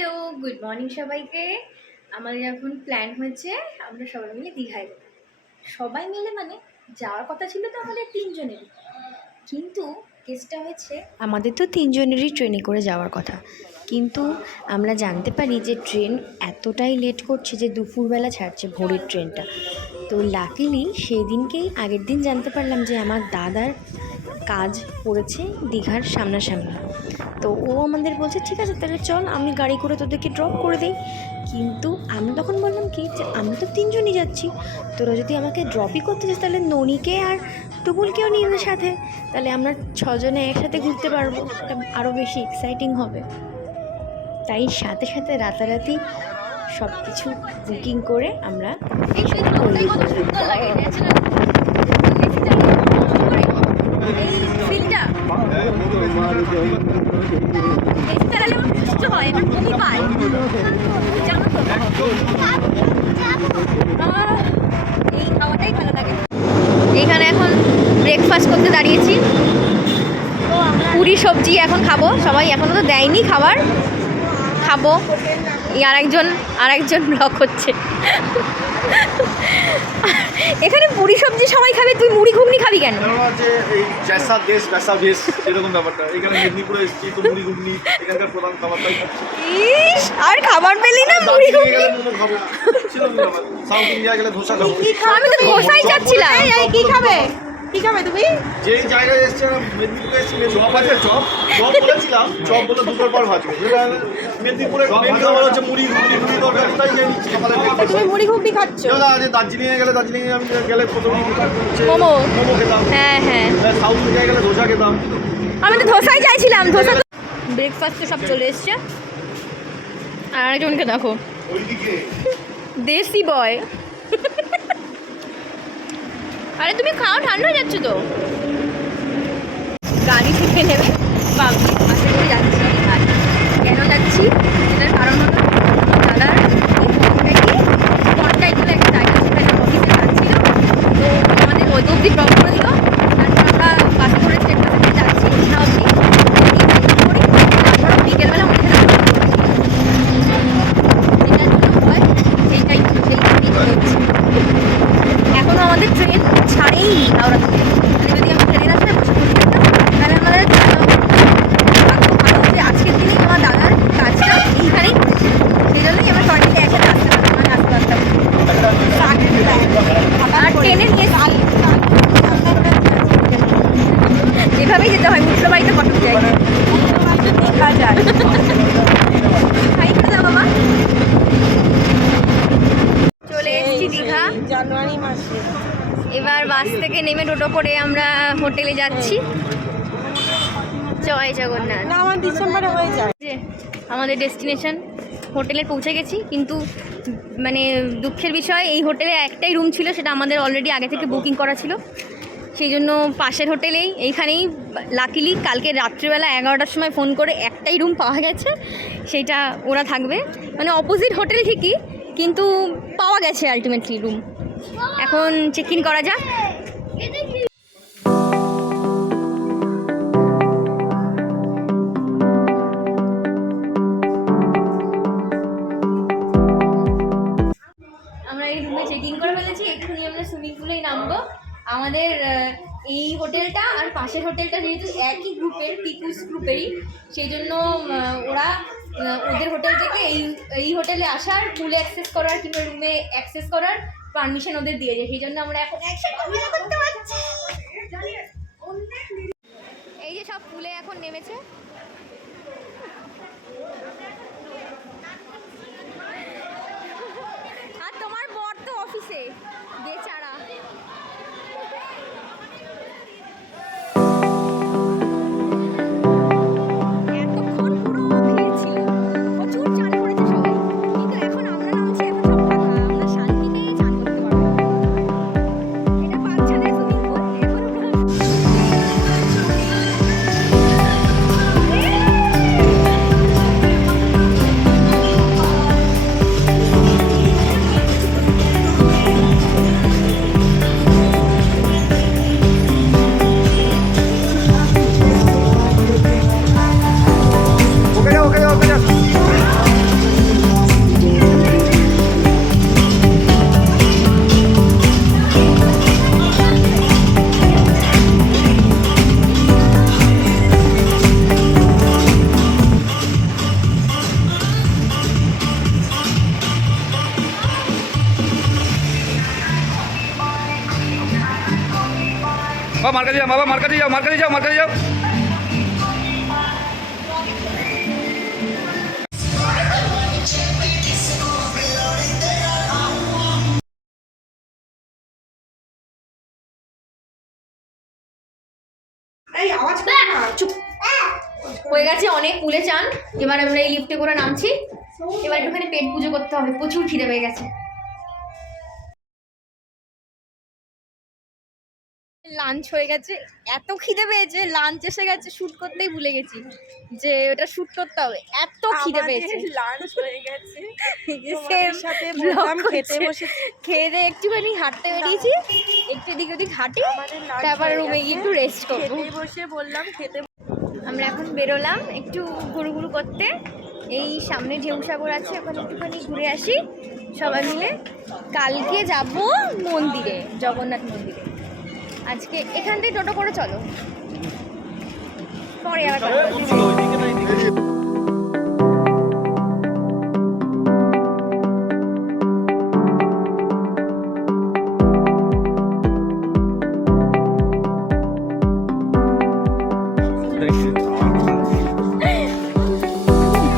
Hello, good morning সবাইকে। আমাদের এখন প্ল্যান হয়েছে আমরা সবাই মিলে দীঘায় যাব। সবাই মিলে মানে যাওয়ার কথা ছিল তো আমাদের তিনজনেরই, কিন্তু কেসটা হয়েছে আমাদের তো তিনজনেরই ট্রেনে করে যাওয়ার কথা, কিন্তু আমরা জানতে পারি যে ট্রেন এতটাই লেট করছে যে দুপুরবেলা ছাড়ছে ভোরের ট্রেনটা। তো লাকিলি সেই দিনকেই আগের দিন জানতে পারলাম যে আমার দাদার কাজ পড়েছে দীঘার সামনাসামনি। তো ও আমাদের বলছে ঠিক আছে তাহলে চল আমি গাড়ি করে তোদেরকে ড্রপ করে দিই। কিন্তু আমি তখন বললাম কি যে আমরা তো তিনজনই যাচ্ছি, তোরা যদি আমাকে ড্রপই করতে চাস তাহলে ননিকে আর টুবুলকেও নিয়ে নে সাথে, তাহলে আমরা ছজনে একসাথে ঘুরতে পারবো, এটা আরও বেশি এক্সাইটিং হবে। তাই সাথে সাথে রাতারাতি সব কিছু বুকিং করে আমরা এখানে এখন ব্রেকফাস্ট করতে দাঁড়িয়েছি, পুরি সবজি এখন খাবো সবাই, এখনো তো দেয়নি খাবার, খাবো। এই আরেকজন ব্লগ হচ্ছে এখানে পুরি সবজি সবাই খাবে, তুই মুড়ি ঘুগনি খাবি কেন? আর খাবার পেলি না মুড়ি ঘুগনি? আমি তো ধোসাই চাচ্ছিলাম। কি খাবে তুমি? যেই জায়গায় এসেছিলাম মেদিনীপুরে এসেছি, চপ আছে, চপ বলেছিলাম, চপ বলে দুটোর পর ভাজবে। মেদিনীপুরে মেন খাবার হচ্ছে মুড়ি ঘুগনি, তরকারি, তাই নিয়ে নিচ্ছি সকালে। তুমি মুড়ি ঘুগনি খাচ্ছ? না, আজ দার্জিলিংয়ে গেলে, দার্জিলিংয়ে আমি গেলে প্রথমেই মোমো খেতাম। হ্যাঁ, সাউথ ইন্ডিয়ায় গেলে ধোসা খেতাম। আমি তো ধোসাই চাইছিলাম। ধোসা ব্রেকফাস্ট তো সব চলে এসছে। আর আরেকজনকে দেখো, দেশি বয়। আরে তুমি খাও, ঠান্ডা হয়ে যাচ্ছে তো। গাড়ি থেকে নেমে বাসে করে যাচ্ছি। আর কেন যাচ্ছি সেটার কারণ হলো দাদার কন্টাই বলে একটা জায়গা, সেখানে অফিসে যাচ্ছিল, তো আমাদের ওই অবধি ড্রপ করে দিল। তারপর আমরা বাসে করে স্টেট বাসে যাচ্ছি দীঘা অবধি, করি তারপর বিকেলবেলা ওখানে যেটার জন্য হয় সেইটাই হচ্ছে। এখনও আমাদের ট্রেন ছাড়েই হাওড়া থেকে। যদি আমি ট্রেন আসলে বসে বসে থাকতাম তাহলে আমাদের ভালো যে আজকের দিনেই আমার দাদার কাজটা এইখানেই করছে, সেই জন্যই আমরা সবাই থেকে একসাথে আসতে পারতাম, মানে আসতে পারতাম। আর ট্রেনে নিয়ে এভাবেই যেতে হয়, মুসলো বাড়িতে কটক যাই, দেখা যায়। খাই করে দাও বাবা। চলে এসেছি দীঘা জানুয়ারি মাসে। এবার বাস থেকে নেমে টোটো করে আমরা হোটেলে যাচ্ছি। জয় জগন্নাথ। না, আমার ডিসেম্বরে হয়ে যায়। যে আমাদের ডেস্টিনেশন হোটেলে পৌঁছে গেছি, কিন্তু মানে দুঃখের বিষয় এই হোটেলে একটাই রুম ছিল, সেটা আমাদের অলরেডি আগে থেকে বুকিং করা ছিল। সেই জন্য পাশের হোটেলেই এইখানেই লাকিলি কালকে রাত্রিবেলা 11টার সময় ফোন করে একটাই রুম পাওয়া গেছে, সেইটা ওরা থাকবে। মানে অপোজিট হোটেল ঠিকই, কিন্তু পাওয়া গেছে আলটিমেটলি রুম। এখন চেক ইন করা যাক। আমরা এই রুমে চেক ইন করে ফেলেছি, এক্ষুনি আমরা সুইমিং পুলেই নামবো। আমাদের এই হোটেলটা আর পাশের হোটেলটা যেহেতু একই গ্রুপের, পিকুস গ্রুপেরই, সেই জন্য ওরা ওদের হোটেল থেকে এই হোটেলে আসার পুলে অ্যাক্সেস করার কিংবা রুমে অ্যাক্সেস করার পারমিশন ওদের দিয়েছে, সেই জন্য আমরা এখন একসাথে করতে পারছি। এই যে সব পুলে এখন নেমেছে। আর তোমার বর তো অফিসে বেচারা। এতক্ষণ পুরো ভিড় ছিল, প্রচুর চান করেছে সবাই, কিন্তু এখন আমরা নামছি, এখন সব ফাঁকা, আমরা শান্তিতেই চান করতে পারবো। এটা বাচ্চাদের সুইমিং পুল। এখন বাবা মার কাছে যাও, বাবা মার কাছে যাও, মার কাছে যাও, মার কাছে যাও। চুপ হয়ে গেছে অনেক কুলে চান। এবার আমরা এই লিফটে করে নামছি। এবার একটুখানি পেট পুজো করতে হবে, প্রচুর খিদে পেয়ে গেছে। লাঞ্চ হয়ে গেছে, এত খিদে পেয়েছে লাঞ্চ এসে গেছে, শুট করতেই ভুলে গেছি যে ওটা শুট করতে হবে, এত খিদে পেয়েছে। লাঞ্চ হয়ে গেছে, Same সাথে vlog বললাম খেতে করছে। বসে। খেয়ে দিয়ে একটুখানি হাঁটতে বেরিয়েছি, একটু এদিক ওদিক হাঁটি, আমাদের lunch তারপর হয়ে রুমে গেছে। গিয়ে একটু রেস্ট করবো। খেতে বসে বললাম খেতে। আমরা এখন বেরোলাম একটু ঘুরু ঘুরু করতে। এই সামনে ঢেউসাগর আছে, ওখানে একটুখানি ঘুরে আসি সবাই মিলে। কালকে যাব মন্দিরে, জগন্নাথ মন্দিরে। আজকে এখান থেকে টোটো করে চলো, পরে আবার কথা বলছি।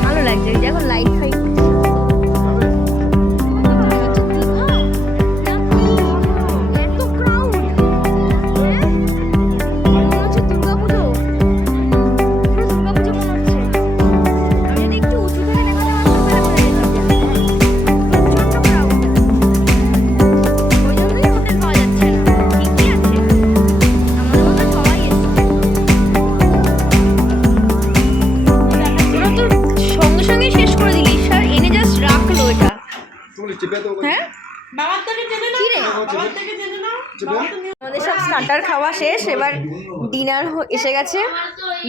ভালো লাগছে এই যে এখন লাইট ফাইট। এত ক্রাউড, মনে হচ্ছে দুর্গাপুজো, পুরো দুর্গাপুজো মনে হচ্ছে। আমি যদি একটু উঁচু থেকে দেখাতে পারতাম তাহলে ভালো হতো। প্রচন্ড ক্রাউড, ওই জন্যই হোটেল পাওয়া যাচ্ছে না। ঠিকই আছে, আমাদের মতো সবাই এসেছে। ওরা তো সঙ্গে সঙ্গে শেষ করে দিলি, স্যার এনে জাস্ট রাখলো এটা। হ্যাঁ কি রে? আমাদের সব স্টার্টার খাওয়া শেষ, এবার ডিনার এসে গেছে।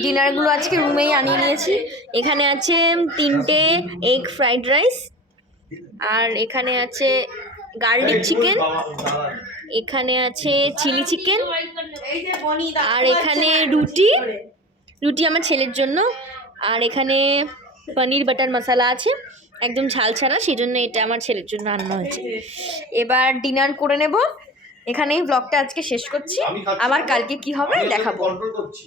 ডিনারগুলো আজকে রুমেই আনিয়ে নিয়েছি। এখানে আছে 3টে এগ ফ্রাইড রাইস, আর এখানে আছে গার্লিক চিকেন, এখানে আছে চিলি চিকেন, আর এখানে রুটি আমার ছেলের জন্য, আর এখানে পনির বাটার মশলা আছে, একদম ঝাল ছাড়া, সেই জন্য এটা আমার ছেলের জন্য রান্না হয়েছে। এবার ডিনার করে নেব, এখানেই ব্লগটা আজকে শেষ করছি। আবার কালকে কি হবে দেখাবো। কন্ট্রোল করছি।